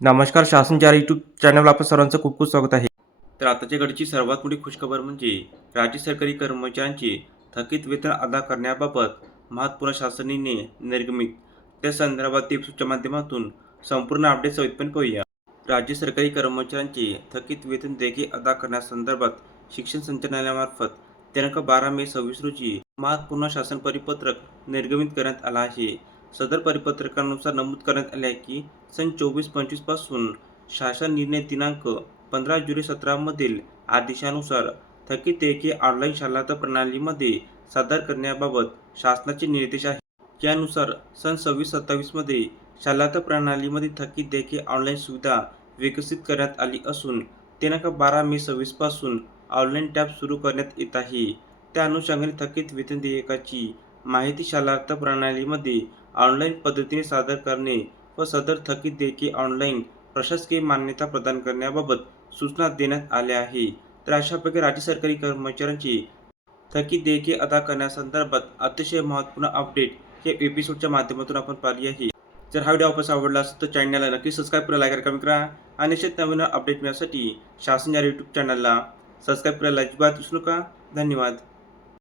नमस्कार. शासनच्या यूट्यूब चॅनलवर आपलं सर्वांचं खूप खूप स्वागत आहे. तर आताच्या घडीची सर्वात मोठी खुशखबर म्हणजे राज्य सरकारी कर्मचाऱ्यांचे थकीत वेतन अदा करण्याबाबत महत्त्वपूर्ण शासनाने निर्गमित त्या संदर्भात टिप्सच्या माध्यमातून संपूर्ण अपडेट सहितपणे पाहूया. राज्य सरकारी कर्मचाऱ्यांचे थकीत वेतन देयके अदा करण्यासंदर्भात शिक्षण संचालनालयामार्फत दिनांक 12 मे 26 रोजी महत्त्वपूर्ण शासन परिपत्रक निर्गमित करण्यात आला आहे. सदर परिपत्रकानुसार नमूद करण्यात आले आहे की सन 24-25 पासून शासन निर्णय दिनांक 15 जुलै 17 मधील आदेशानुसार थकीत देयके ऑनलाईन शालांत प्रणालीमध्ये सादर करण्याबाबत शासनाचे निर्देश आहेत. यानुसार सन 26-27 मध्ये शालांत प्रणालीमध्ये थकीत देयके ऑनलाईन सुविधा विकसित करण्यात आली असून दिनांक 12 मे 26 पासून ऑनलाईन टॅब सुरू करण्यात येत आहे. त्या अनुषंगाने थकीत वेतन देयकाची माहिती शालांत प्रणालीमध्ये ऑनलाईन पद्धतीने सादर करणे व सदर थकीत देयके ऑनलाईन प्रशासकीय मान्यता प्रदान करण्याबाबत सूचना देण्यात आल्या आहे. तर अशाप्रकारे राज्य सरकारी कर्मचाऱ्यांची थकीत देयके अदा करण्यासंदर्भात अतिशय महत्त्वपूर्ण अपडेट या एपिसोडच्या माध्यमातून आपण पाहिली आहे. जर हा व्हिडिओ आपल्याला आवडला असेल तर चॅनलला नक्की सबस्क्राईब करा, लाईक करा, कमेंट करा आणि असेच नवीन अपडेट मिळण्यासाठी शासन या यूट्यूब चॅनलला सबस्क्राईब करायला अजिबात विसरू नका. धन्यवाद.